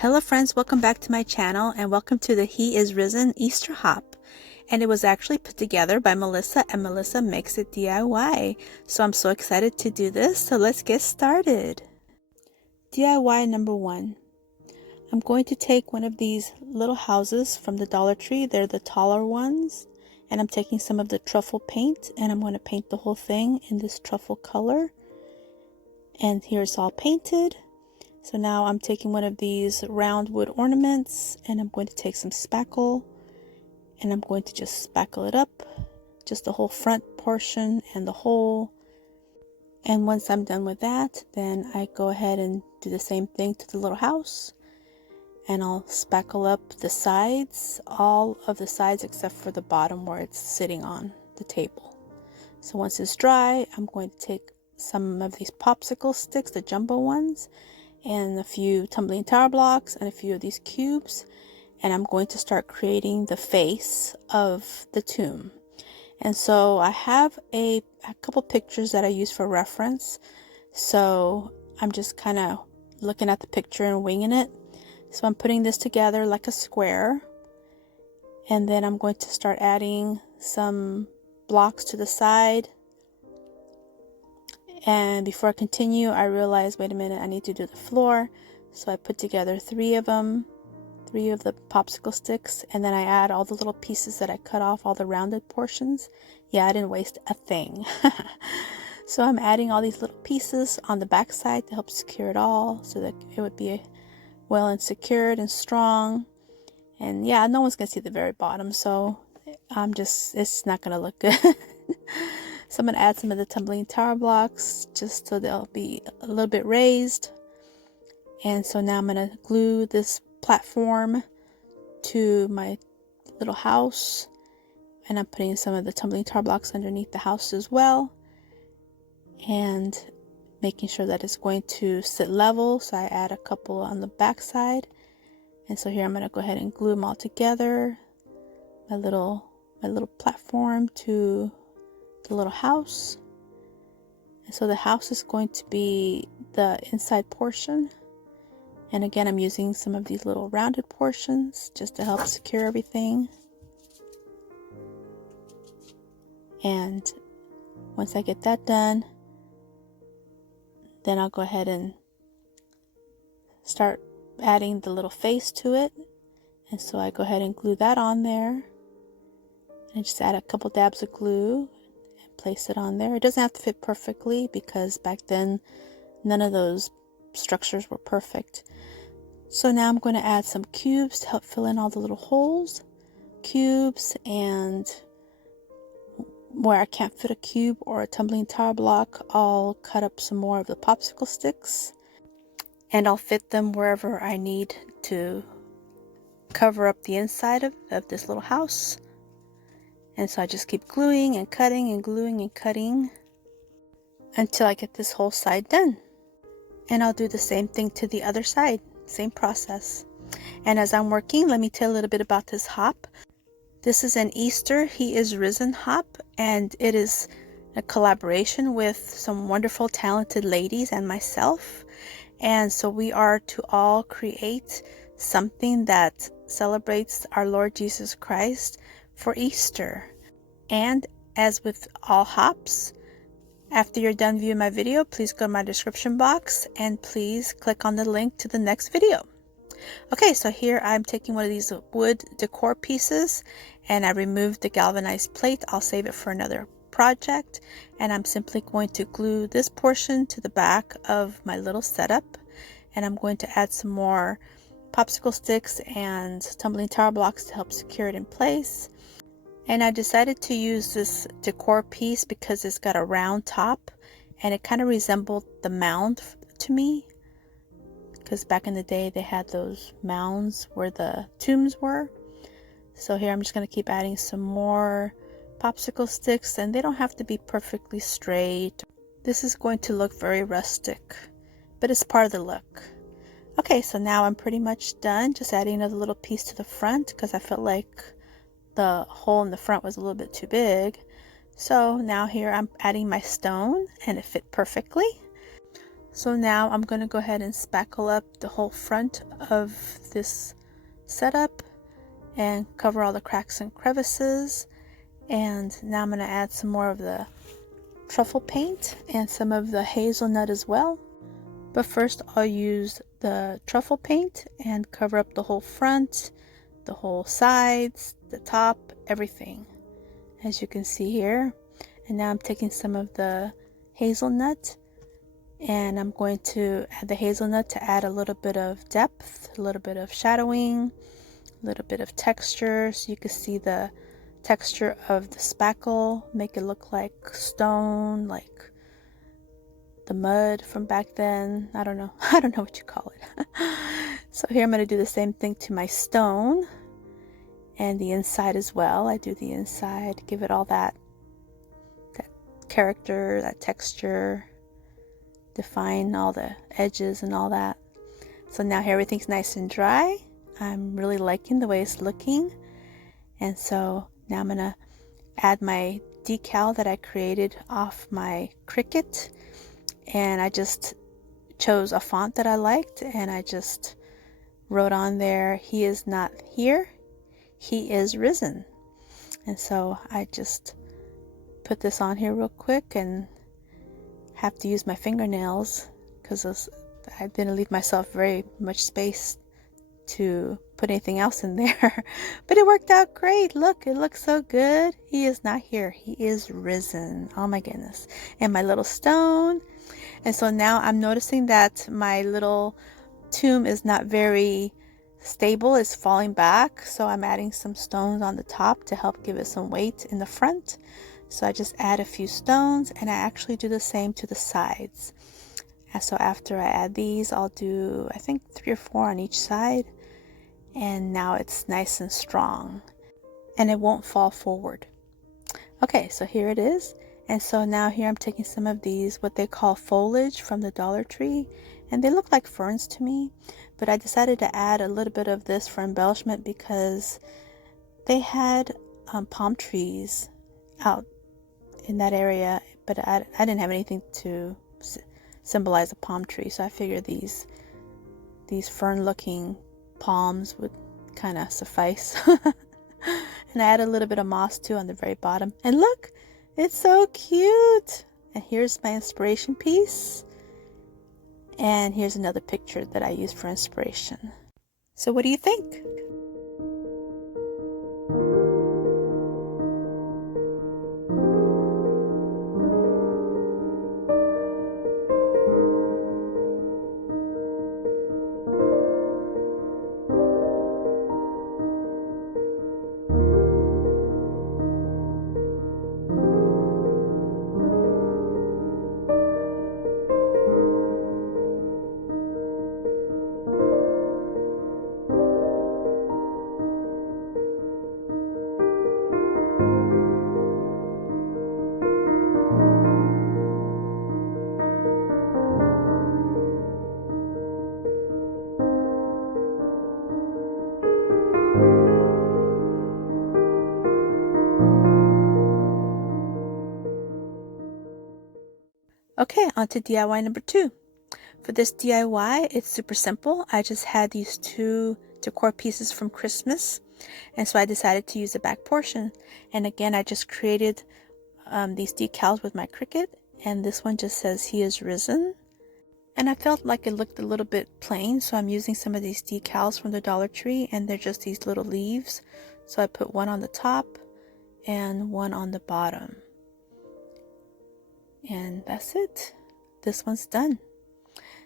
Hello friends, welcome back to my channel and welcome to the He is Risen Easter Hop. And it was actually put together by Melissa, and Melissa makes it DIY. So I'm so excited to do this, so let's get started. DIY number 1. I'm going to take one of these little houses from the Dollar Tree. They're the taller ones. And I'm taking some of the truffle paint and I'm going to paint the whole thing in this truffle color. And here it's all painted. So now I'm taking one of these round wood ornaments and I'm going to take some spackle and I'm going to just spackle it up, just the whole front portion and the whole. And once I'm done with that, then I go ahead and do the same thing to the little house. And I'll spackle up the sides, all of the sides except for the bottom where it's sitting on the table. So once it's dry, I'm going to take some of these popsicle sticks, the jumbo ones, and a few tumbling tower blocks and a few of these cubes, and I'm going to start creating the face of the tomb. And so I have a couple pictures that I use for reference, so I'm just kind of looking at the picture and winging it. So I'm putting this together like a square, and then I'm going to start adding some blocks to the side. And before I continue, I realized, wait a minute, I need to do the floor. So I put together 3 of them, 3 of the popsicle sticks, and then I add all the little pieces that I cut off, all the rounded portions. Yeah, I didn't waste a thing. So I'm adding all these little pieces on the back side to help secure it all so that it would be well and secured and strong. And yeah, no one's gonna see the very bottom, so it's not gonna look good. So I'm going to add some of the tumbling tower blocks just so they'll be a little bit raised. And so now I'm going to glue this platform to my little house. And I'm putting some of the tumbling tower blocks underneath the house as well. And making sure that it's going to sit level. So I add a couple on the back side. And so here I'm going to go ahead and glue them all together. My little platform to the little house. And so the house is going to be the inside portion, and again I'm using some of these little rounded portions just to help secure everything. And once I get that done, then I'll go ahead and start adding the little face to it. And so I go ahead and glue that on there and just add a couple dabs of glue, place it on there. It doesn't have to fit perfectly because back then none of those structures were perfect. So now I'm going to add some cubes to help fill in all the little holes. Cubes, and where I can't fit a cube or a tumbling tower block, I'll cut up some more of the popsicle sticks and I'll fit them wherever I need to cover up the inside of this little house. And so I just keep gluing and cutting and gluing and cutting until I get this whole side done. And I'll do the same thing to the other side, same process. And as I'm working, let me tell a little bit about this hop. This is an Easter He is Risen hop, and it is a collaboration with some wonderful talented ladies and myself. And so we are to all create something that celebrates our Lord Jesus Christ for Easter. And as with all hops, after you're done viewing my video, please go to my description box and please click on the link to the next video. Okay, so here I'm taking one of these wood decor pieces and I removed the galvanized plate. I'll save it for another project, and I'm simply going to glue this portion to the back of my little setup, and I'm going to add some more popsicle sticks and tumbling tower blocks to help secure it in place. And I decided to use this decor piece because it's got a round top and it kind of resembled the mound to me, because back in the day they had those mounds where the tombs were. So here I'm just going to keep adding some more popsicle sticks, and they don't have to be perfectly straight. This is going to look very rustic, but it's part of the look. Okay, so now I'm pretty much done, just adding another little piece to the front because I felt like the hole in the front was a little bit too big. So now here I'm adding my stone and it fit perfectly. So now I'm going to go ahead and spackle up the whole front of this setup and cover all the cracks and crevices. And now I'm going to add some more of the truffle paint and some of the hazelnut as well. But first I'll use the truffle paint and cover up the whole front, the whole sides, the top, everything, as you can see here. And now I'm taking some of the hazelnut and I'm going to add the hazelnut to add a little bit of depth, a little bit of shadowing, a little bit of texture, so you can see the texture of the spackle, make it look like stone, like the mud from back then. I don't know what you call it. So here I'm going to do the same thing to my stone and the inside as well. I do the inside, give it all that character, that texture, define all the edges and all that. So now here everything's nice and dry. I'm really liking the way it's looking. And so now I'm going to add my decal that I created off my Cricut. And I just chose a font that I liked and I just wrote on there, "He is not here, he is risen." And so I just put this on here real quick and have to use my fingernails because I didn't leave myself very much space to put anything else in there. But it worked out great. Look, it looks so good. He is not here, he is risen. Oh my goodness. And my little stone. And so now I'm noticing that my little tomb is not very stable, it's falling back. So I'm adding some stones on the top to help give it some weight in the front. So I just add a few stones and I actually do the same to the sides. And so after I add these, I'll do, I think 3 or 4 on each side. And now it's nice and strong and it won't fall forward. Okay, so here it is. And so now here I'm taking some of these, what they call foliage from the Dollar Tree. And they look like ferns to me. But I decided to add a little bit of this for embellishment because they had palm trees out in that area. But I didn't have anything to symbolize a palm tree. So I figured these fern looking palms would kind of suffice. And I add a little bit of moss too on the very bottom. And look! It's so cute! And here's my inspiration piece. And here's another picture that I used for inspiration. So what do you think? Okay, on to DIY number 2. For this DIY, it's super simple. I just had these 2 decor pieces from Christmas, and so I decided to use the back portion. And again, I just created these decals with my Cricut, and this one just says "He is risen." And I felt like it looked a little bit plain, so I'm using some of these decals from the Dollar Tree, and they're just these little leaves. So I put one on the top and one on the bottom. And that's it. This one's done.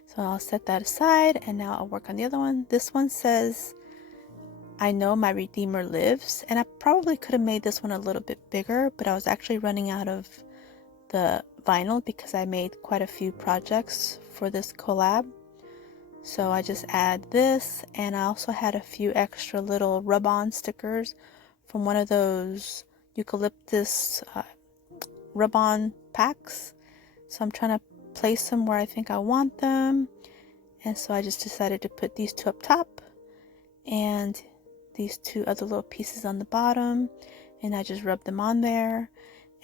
So I'll set that aside and now I'll work on the other one. This one says, "I know my Redeemer lives." And I probably could have made this one a little bit bigger, but I was actually running out of the vinyl because I made quite a few projects for this collab. So I just add this, and I also had a few extra little rub-on stickers from one of those eucalyptus rub-on packs. So I'm trying to place them where I think I want them, and so I just decided to put these 2 up top and these 2 other little pieces on the bottom, and I just rubbed them on there.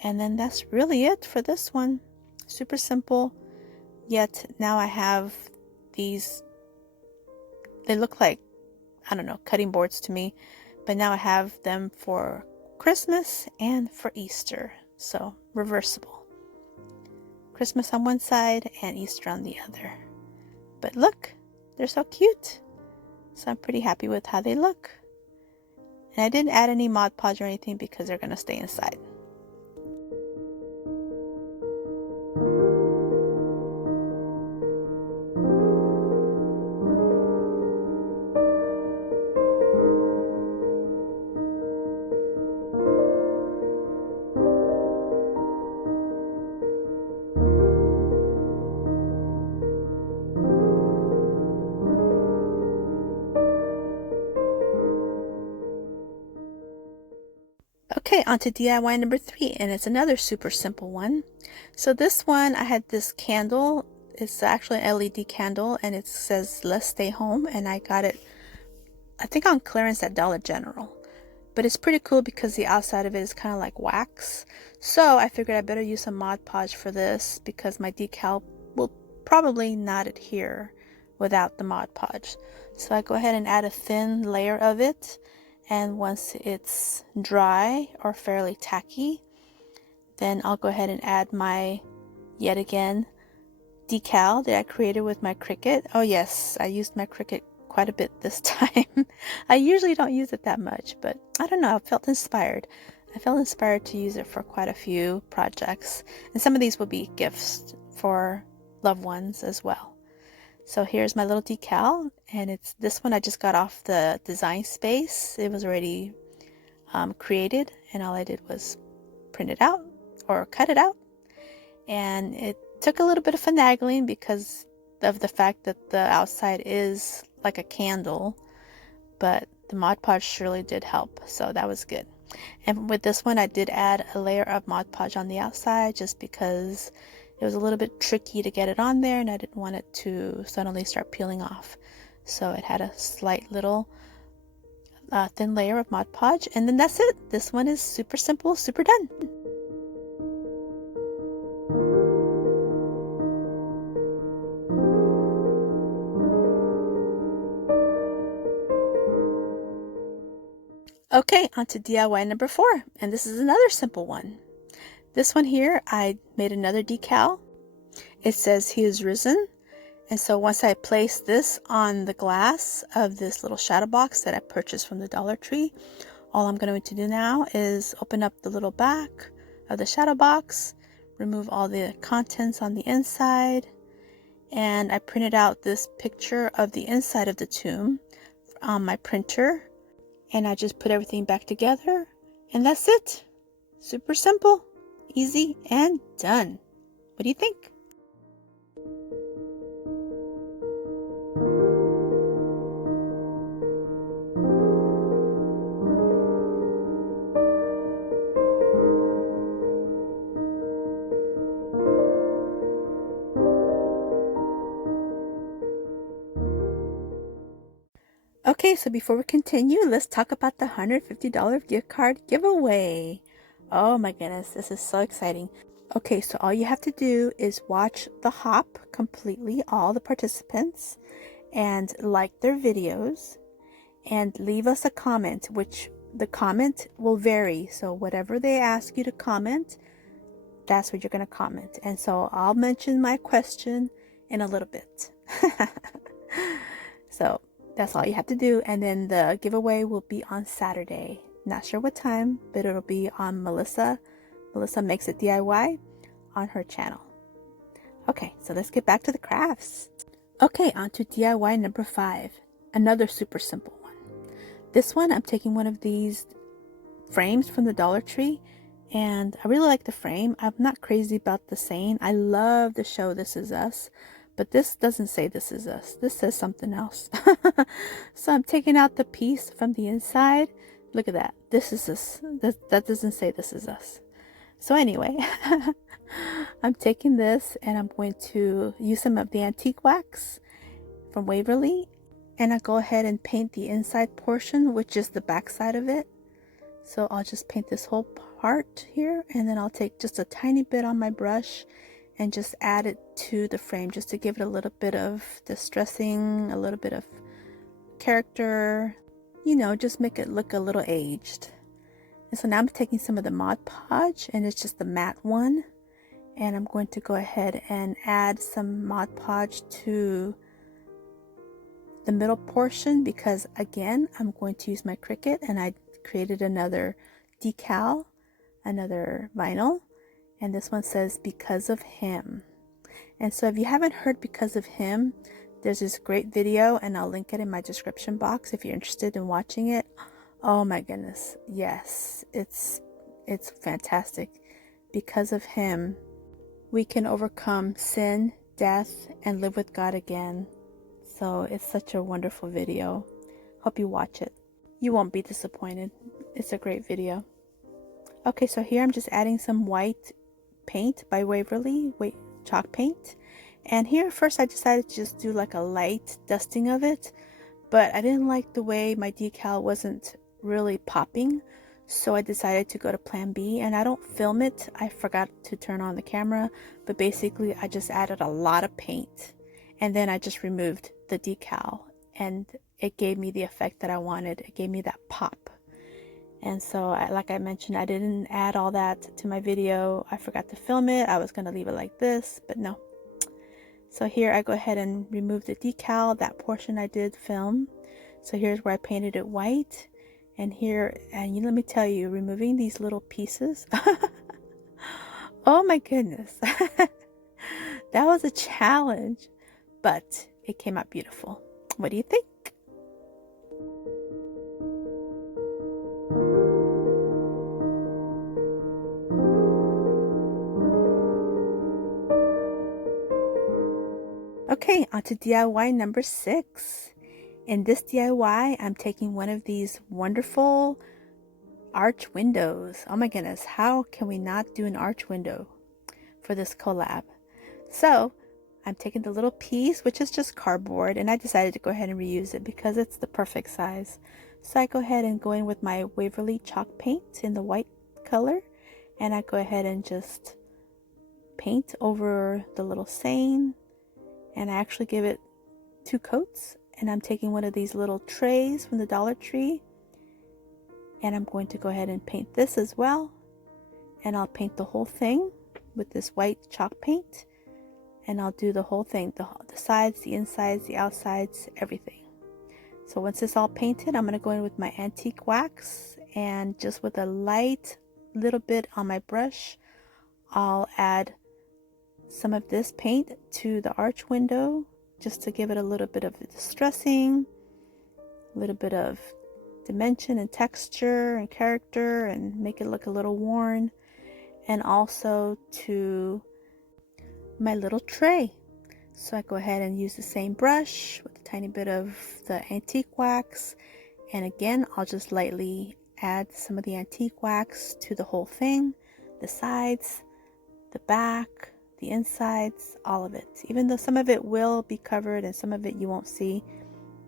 And then that's really it for this one. Super simple. yet now I have these, they look like, I don't know, cutting boards to me, but now I have them for Christmas and for Easter. So reversible. Christmas on one side and Easter on the other. But look, they're so cute. So I'm pretty happy with how they look. And I didn't add any Mod Podge or anything because they're going to stay inside. Okay, on to DIY number 3, and it's another super simple one. So this one, I had this candle. It's actually an LED candle, and it says "Let's Stay Home," and I got it, I think, on clearance at Dollar General. But it's pretty cool because the outside of it is kind of like wax. So I figured I better use some Mod Podge for this because my decal will probably not adhere without the Mod Podge. So I go ahead and add a thin layer of it. And once it's dry or fairly tacky, then I'll go ahead and add my, yet again, decal that I created with my Cricut. Oh yes, I used my Cricut quite a bit this time. I usually don't use it that much, but I don't know, I felt inspired. I felt inspired to use it for quite a few projects. And some of these will be gifts for loved ones as well. So here's my little decal, and it's this one I just got off the Design Space. It was already created, and all I did was print it out or cut it out. And it took a little bit of finagling because of the fact that the outside is like a candle, but the Mod Podge surely did help, so that was good. And with this one I did add a layer of Mod Podge on the outside just because it was a little bit tricky to get it on there and I didn't want it to suddenly start peeling off. So it had a slight little thin layer of Mod Podge, and then that's it. This one is super simple, super done. Okay, on to DIY number 4, and this is another simple one. This one here, I made another decal. It says "He is risen," and so once I place this on the glass of this little shadow box that I purchased from the Dollar Tree, all I'm going to do now is open up the little back of the shadow box, remove all the contents on the inside, and I printed out this picture of the inside of the tomb on my printer. And I just put everything back together, and that's it. Super simple, easy, and done. What do you think? Okay, so before we continue, let's talk about the $150 gift card giveaway. Oh my goodness, this is so exciting. Okay, so all you have to do is watch the hop completely, all the participants, and like their videos, and leave us a comment, which the comment will vary. So whatever they ask you to comment, that's what you're going to comment. And so I'll mention my question in a little bit. So that's all you have to do. And then the giveaway will be on Saturday. Not sure what time, but it'll be on Melissa Makes It DIY on her channel. Okay, so let's get back to the crafts. Okay, on to DIY number 5. Another super simple one. This one, I'm taking one of these frames from the Dollar Tree, and I really like the frame. I'm not crazy about the saying. I love the show This Is Us, but this doesn't say This Is Us. This says something else. So I'm taking out the piece from the inside. Look at that. This is us. That doesn't say This Is Us. So anyway, I'm taking this and I'm going to use some of the antique wax from Waverly, and I go ahead and paint the inside portion, which is the back side of it. So I'll just paint this whole part here, and then I'll take just a tiny bit on my brush and just add it to the frame just to give it a little bit of distressing, a little bit of character, you know, just make it look a little aged. And so now I'm taking some of the Mod Podge, and it's just the matte one, and I'm going to go ahead and add some Mod Podge to the middle portion, because again I'm going to use my Cricut, and I created another decal, another vinyl, and this one says because of him. And so if you haven't heard because of him, there's this great video, and I'll link it in my description box if you're interested in watching it. Oh my goodness, yes, it's fantastic. Because of him we can overcome sin, death, and live with God again. So it's such a wonderful video. Hope you watch it. You won't be disappointed. It's a great video. Okay, so here I'm just adding some white paint by Waverly, chalk paint. And here first I decided to just do like a light dusting of it, but I didn't like the way my decal wasn't really popping, so I decided to go to plan B, and I don't film it. I forgot to turn on the camera, but basically I just added a lot of paint and then I just removed the decal, and it gave me the effect that I wanted. It gave me that pop. And so like I mentioned, I didn't add all that to my video. I forgot to film it. I was going to leave it like this, but no. So here I go ahead and remove the decal. That portion I did film. So here's where I painted it white. And here, and let me tell you, removing these little pieces, oh my goodness, that was a challenge, but it came out beautiful. What do you think? Okay, on to DIY number 6. In this DIY, I'm taking one of these wonderful arch windows. Oh my goodness, how can we not do an arch window for this collab? So I'm taking the little piece, which is just cardboard, and I decided to go ahead and reuse it because it's the perfect size. So I go ahead and go in with my Waverly chalk paint in the white color, and I go ahead and just paint over the little saying, and I actually give it 2 coats. And I'm taking one of these little trays from the Dollar Tree, and I'm going to go ahead and paint this as well, and I'll paint the whole thing with this white chalk paint, and I'll do the whole thing, the sides, the insides, the outsides, everything. So once it's all painted, I'm going to go in with my antique wax, and just with a light little bit on my brush, I'll add some of this paint to the arch window, just to give it a little bit of distressing, a little bit of dimension and texture and character, and make it look a little worn. And also to my little tray. So I go ahead and use the same brush with a tiny bit of the antique wax, and again I'll just lightly add some of the antique wax to the whole thing, the sides, the back, the insides, all of it. Even though some of it will be covered and some of it you won't see,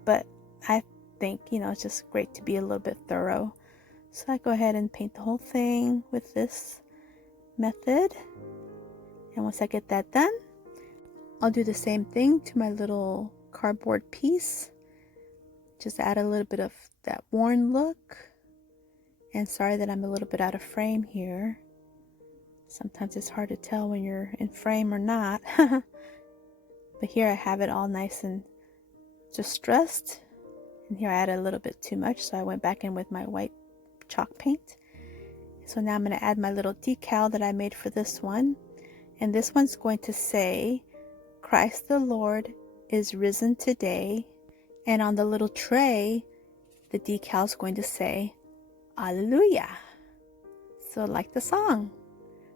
but I think, you know, it's just great to be a little bit thorough. So I go ahead and paint the whole thing with this method, and once I get that done, I'll do the same thing to my little cardboard piece. Just add a little bit of that worn look. And sorry that I'm a little bit out of frame here. Sometimes it's hard to tell when you're in frame or not. But here I have it all nice and distressed. And here I added a little bit too much, so I went back in with my white chalk paint. So now I'm going to add my little decal that I made for this one. And this one's going to say, Christ the Lord is risen today. And on the little tray, the decal is going to say, Hallelujah. So like the song,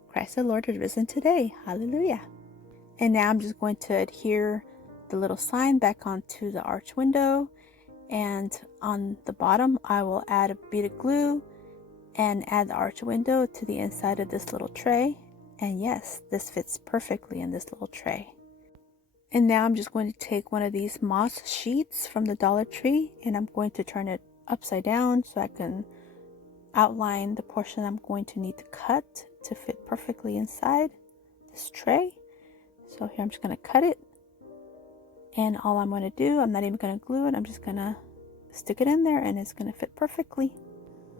Christ the Lord is risen today. Hallelujah. And now I'm just going to adhere the little sign back onto the arch window. And on the bottom, I will add a bead of glue and add the arch window to the inside of this little tray. And yes, this fits perfectly in this little tray. And now I'm just going to take one of these moss sheets from the Dollar Tree, and I'm going to turn it upside down so I can outline the portion I'm going to need to cut to fit perfectly inside this tray. So here I'm just going to cut it, and all I'm going to do, I'm not even going to glue it, I'm just going to stick it in there and it's going to fit perfectly.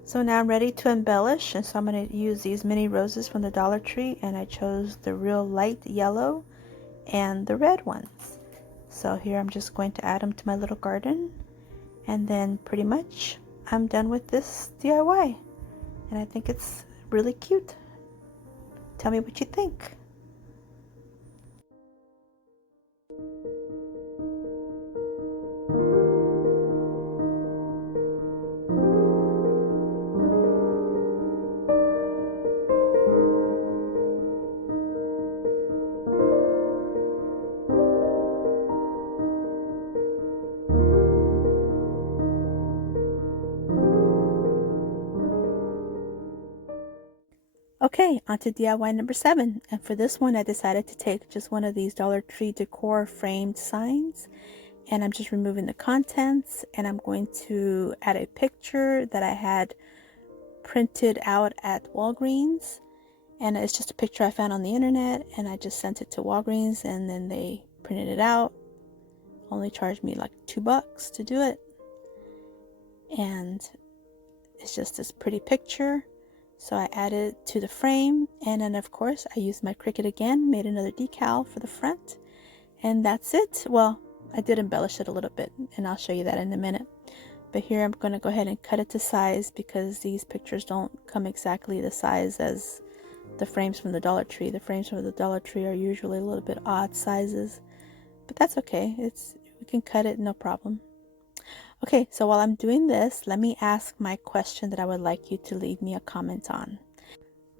So now I'm ready to embellish, and so I'm going to use these mini roses from the Dollar Tree, and I chose the real light yellow and the red ones. So here I'm just going to add them to my little garden, and then pretty much I'm done with this DIY, and I think it's really cute. Tell me what you think. Okay, on to DIY number 7. And for this one, I decided to take just one of these Dollar Tree decor framed signs. And I'm just removing the contents. And I'm going to add a picture that I had printed out at Walgreens. And it's just a picture I found on the internet. And I just sent it to Walgreens. And then they printed it out. Only charged me like $2 to do it. And it's just this pretty picture. So I added it to the frame, and then of course I used my Cricut again, made another decal for the front, and that's it. Well, I did embellish it a little bit, and I'll show you that in a minute. But here I'm going to go ahead and cut it to size because these pictures don't come exactly the size as the frames from the Dollar Tree. The frames from the Dollar Tree are usually a little bit odd sizes, but that's okay. We can cut it, no problem. Okay, so while I'm doing this, let me ask my question that I would like you to leave me a comment on.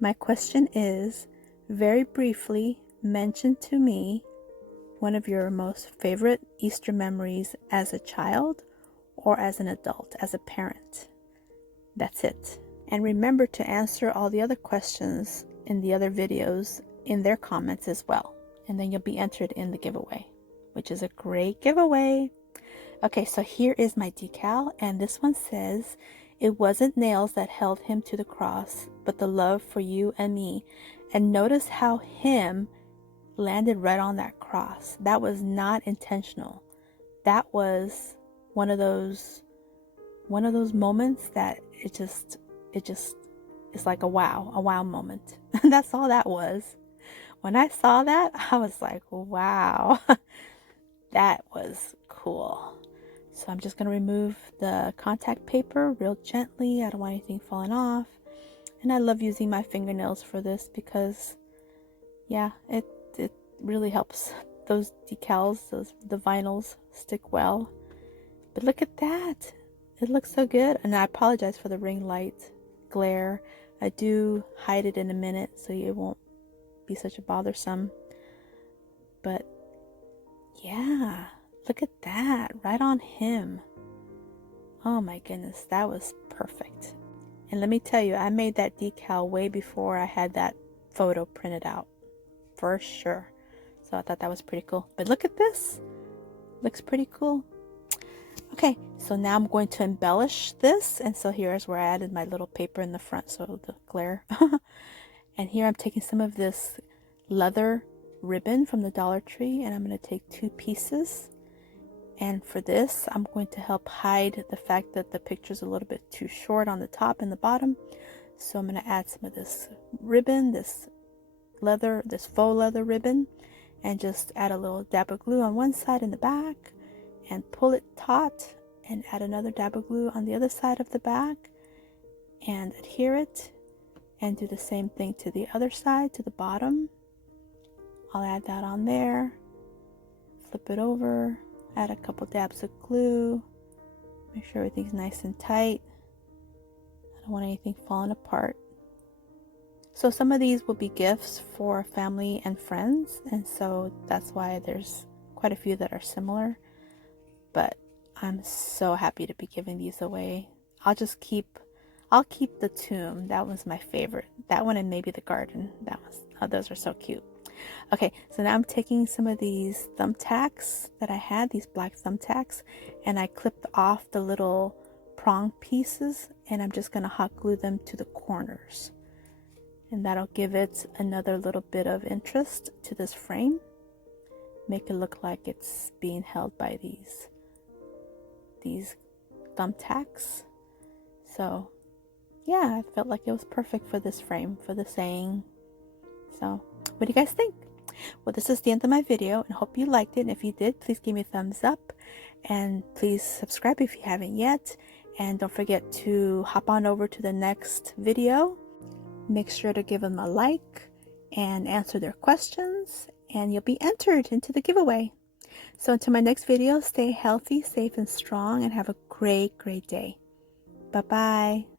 My question is, very briefly, mention to me one of your most favorite Easter memories as a child or as an adult, as a parent. That's it. And remember to answer all the other questions in the other videos in their comments as well. And then you'll be entered in the giveaway, which is a great giveaway. Okay, so here is my decal, and this one says, "It wasn't nails that held him to the cross, but the love for you and me." And notice how him landed right on that cross. That was not intentional. That was one of those moments that it just is like a wow moment. That's all that was. When I saw that, I was like, wow, that was cool. So I'm just going to remove the contact paper real gently. I don't want anything falling off. And I love using my fingernails for this because, yeah, it really helps those decals, the vinyls stick well. But look at that. It looks so good. And I apologize for the ring light glare. I do hide it in a minute so it won't be such a bothersome. But yeah. Look at that, right on him. Oh my goodness, that was perfect. And let me tell you, I made that decal way before I had that photo printed out, for sure. So I thought that was pretty cool. But look at this, looks pretty cool. Okay, so now I'm going to embellish this. And so here's where I added my little paper in the front, so the glare. And here I'm taking some of this leather ribbon from the Dollar Tree, and I'm going to take 2 pieces. And for this, I'm going to help hide the fact that the picture's a little bit too short on the top and the bottom. So I'm going to add some of this ribbon, this faux leather ribbon, and just add a little dab of glue on one side in the back and pull it taut, and add another dab of glue on the other side of the back and adhere it, and do the same thing to the other side, to the bottom. I'll add that on there, flip it over, add a couple dabs of glue, make sure everything's nice and tight. I don't want anything falling apart. So some of these will be gifts for family and friends, and so that's why there's quite a few that are similar. But I'm so happy to be giving these away. I'll keep the tomb. That was my favorite. That one, and maybe the garden. Those are so cute. Okay, so now I'm taking some of these thumbtacks that I had, these black thumbtacks, and I clipped off the little prong pieces, and I'm just going to hot glue them to the corners. And that'll give it another little bit of interest to this frame. make it look like it's being held by these thumbtacks. So yeah, I felt like it was perfect for this frame, for the saying. So what do you guys think? Well, this is the end of my video, and I hope you liked it. And if you did, please give me a thumbs up, and please subscribe if you haven't yet. And don't forget to hop on over to the next video. Make sure to give them a like and answer their questions, and you'll be entered into the giveaway. So until my next video, stay healthy, safe, and strong, and have a great, great day. Bye-bye.